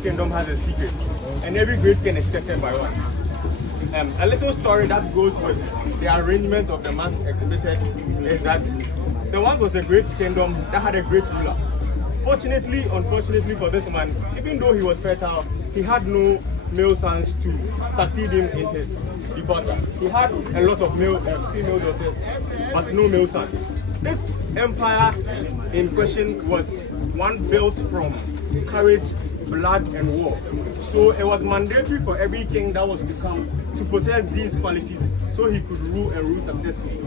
kingdom has a secret, and every great king is tested by one. A little story that goes with the arrangement of the marks exhibited is that there once was a great kingdom that had a great ruler. Fortunately, unfortunately for this man, even though he was fertile, he had no male sons to succeed him in his departure. He had a lot of female daughters, but no male son. This empire in question was one built from courage, blood, and war. So it was mandatory for every king that was to come to possess these qualities so he could rule and rule successfully.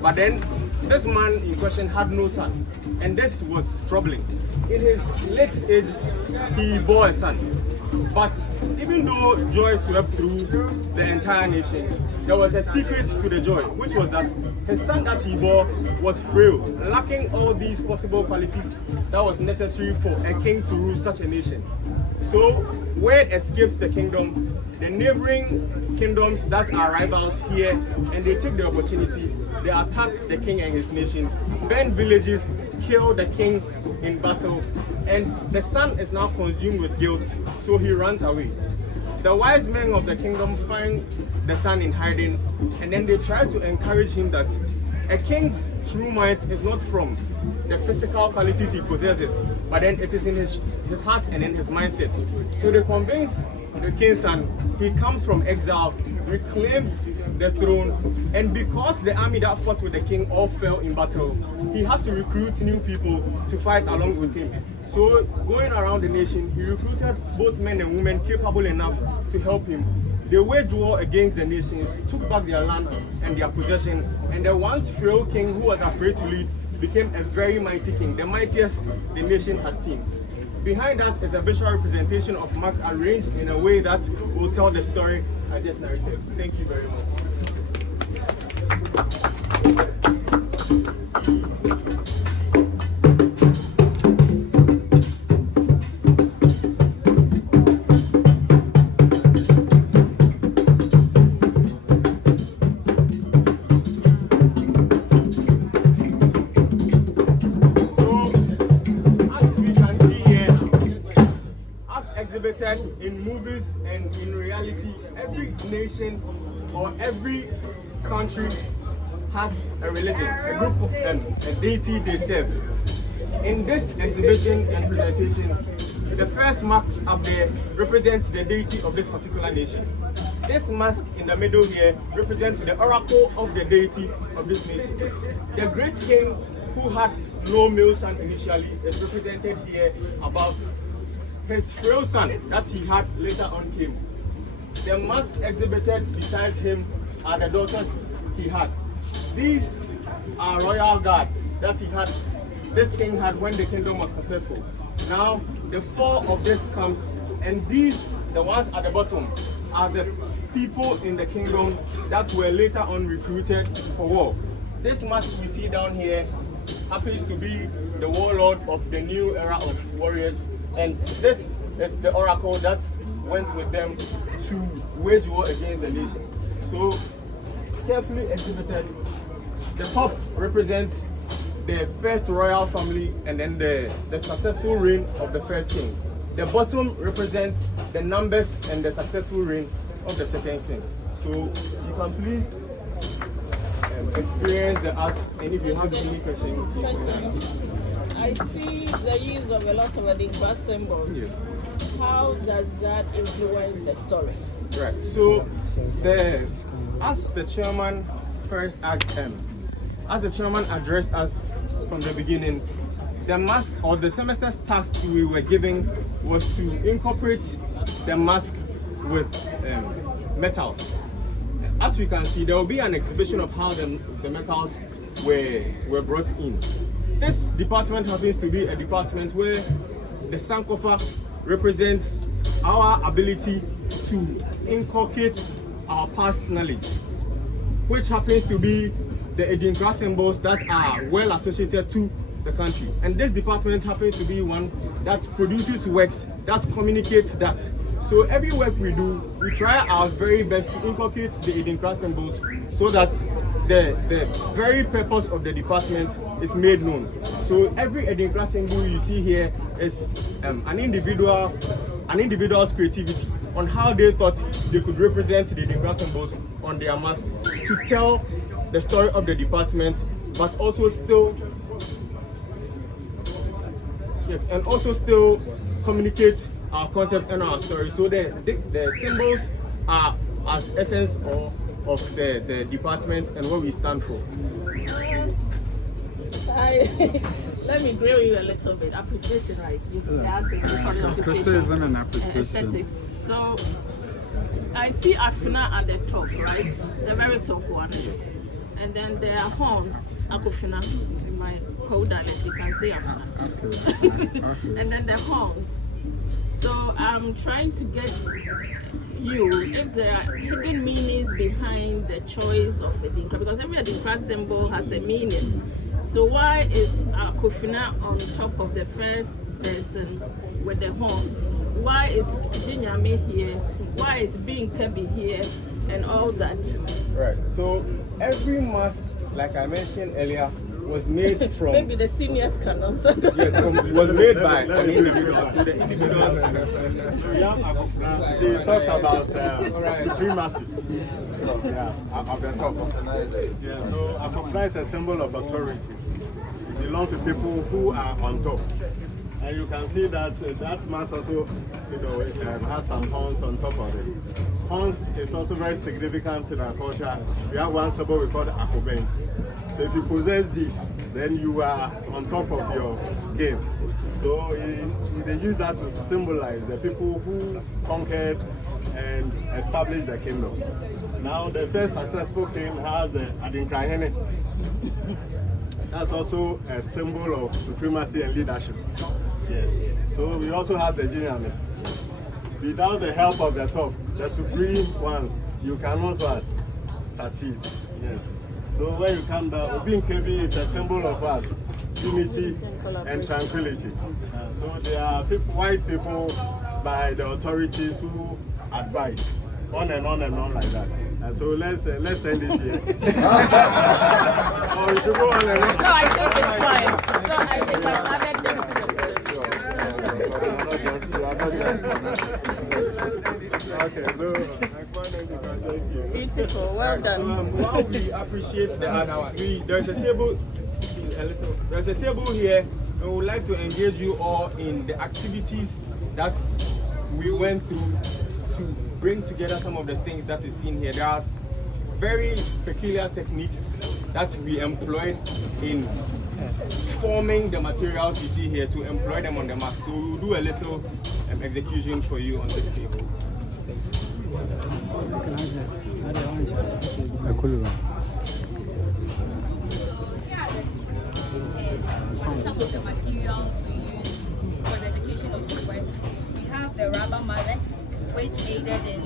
But then this man in question had no son, and this was troubling. In his late age, he bore a son. But even though joy swept through the entire nation, there was a secret to the joy, which was that his son that he bore was frail, lacking all these possible qualities that was necessary for a king to rule such a nation. So word escapes the kingdom, the neighboring kingdoms that are rivals here, and they take the opportunity, they attack the king and his nation, burn villages, kill the king in battle, and the son is now consumed with guilt, so he runs away. The wise men of the kingdom find the son in hiding, and then they try to encourage him that a king's true might is not from the physical qualities he possesses, but then it is in his heart and in his mindset. So they convince the king's son, he comes from exile, reclaims the throne, and because the army that fought with the king all fell in battle, he had to recruit new people to fight along with him. So going around the nation, he recruited both men and women capable enough to help him. They waged war against the nations, took back their land and their possession, and the once frail king who was afraid to lead became a very mighty king, the mightiest the nation had seen. Behind us is a visual representation of marks arranged in a way that will tell the story I just narrated. Thank you very much. In movies and in reality, every nation or every country has a religion, a group of a deity they serve. In this exhibition and presentation, the first mask up there represents the deity of this particular nation. This mask in the middle here represents the oracle of the deity of this nation. The great king who had no male son initially is represented here above. His frail son that he had later on came. The mask exhibited beside him are the daughters he had. These are royal guards that this king had when the kingdom was successful. Now the fall of this comes, and these, the ones at the bottom, are the people in the kingdom that were later on recruited for war. This mask we see down here happens to be the warlord of the new era of warriors. And this is the oracle that went with them to wage war against the nation. So, carefully exhibited, the top represents the first royal family and then the successful reign of the first king. The bottom represents the numbers and the successful reign of the second king. So, you can please experience the art, and if you have any questions, I see the use of a lot of Indigenous symbols. Yes. How does that influence the story? Right. So, as the chairman first asked as the chairman addressed us from the beginning, the mask or the semester's task we were given was to incorporate the mask with metals. As we can see, there will be an exhibition of how the metals were brought in. This department happens to be a department where the Sankofa represents our ability to inculcate our past knowledge, which happens to be the Indigenous symbols that are well associated to the country. And this department happens to be one that produces works that communicate that. So every work we do, we try our very best to inculcate the Indigenous symbols so that the very purpose of the department is made known. So every Indigenous symbol you see here is an individual an individual's creativity on how they thought they could represent the Adinkra symbols on their mask to tell the story of the department, but also still communicate our concept and our story. So the symbols are as essence of the department and what we stand for. Let me grill you a little bit. Appreciation, right? Criticism and appreciation. Aesthetics. So I see Afina at the top, right? The very top one. And then there are horns, Akufina. In my code dialect, you can say Afina. Okay. And then the horns. So I'm trying to get you if there are hidden meanings behind the choice of Adinkra, because every Adinkra symbol has a meaning. So why is Akufina on top of the first person with the horns? Why is Jinyame here? Why is Being Kebi here? And all that. Right. So every mask, like I mentioned earlier, was made from. Maybe the seniors can answer. Yes, was made by an individual. So the individuals. She talks about supremacy. Yeah, of the top. Yeah, so Akufra is a symbol of authority. It belongs to people who are on top. And you can see that that mask also, it has some horns on top of it. Horns is also very significant in our culture. We have one symbol we call the Akobeng. So if you possess this, then you are on top of your game. So they use that to symbolize the people who conquered and established the kingdom. Now the first successful king has the Adinkra. That's also a symbol of supremacy and leadership. Yes. So we also have the Jinyame. Without the help of the top, the supreme ones, you cannot succeed. Yes. So when you come down, Obin Kebi is a symbol of what? Unity and tranquility. So there are wise people by the authorities who advise on and on and on like that. And so let's end it here. Or we should go on and on. No, I think it's fine. So I think I've added them to the Okay, so thank you. beautiful. Well So done. while we appreciate the art, there's a table here, and we would like to engage you all in the activities that we went through to bring together some of the things that is seen here. There are very peculiar techniques that we employed in forming the materials you see here to employ them on the mask. So we'll do a little execution for you on this table. Some of the materials we use for the education of the work. We have the rubber mallets, which aided in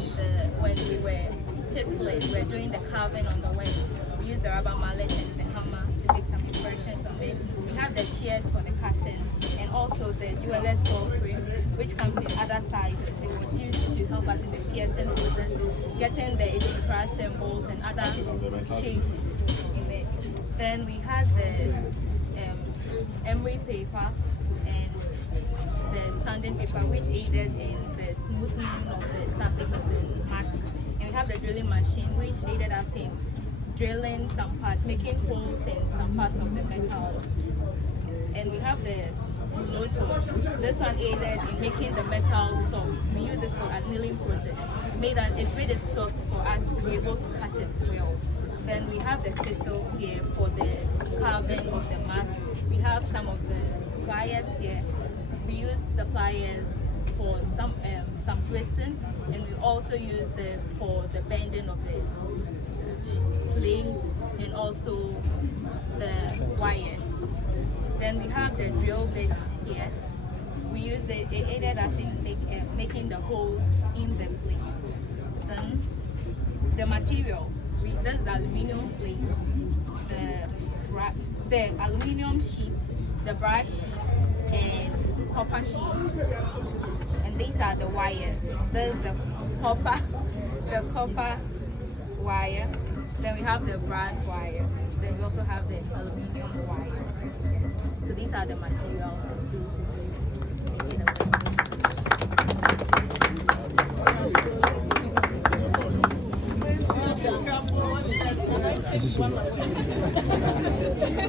when we were chiseling, we were doing the carving on the wedge. We used the rubber mallet and the hammer to make some impressions on it. We have the shears for the cutting, and also the jeweler's saw frame, which comes in other sizes. It was used to help us in the piercing process, getting the Adinkra symbols and other shapes in it. Then we have the emery paper and the sanding paper, which aided in the smoothing of the surface of the mask. And we have the drilling machine, which aided us in drilling some parts, making holes in some parts of the metal. And we have the blowtorch. This one aided in making the metal soft. We use it for annealing process. It made it soft for us to be able to cut it well. Then we have the chisels here for the carving of the mask. We have some of the pliers here. We use the pliers for some twisting, and we also use for the bending of the plates and also the wires. Then we have the drill bits here. We use it aided us in making the holes in the plate. Then the materials. There's the aluminum plates, the aluminum sheets, the brass sheets, and copper sheets. And these are the wires. There's the copper wire. Then we have the brass wire. Then we also have the aluminum wire. So these are the materials and tools we use in the Can I take one away?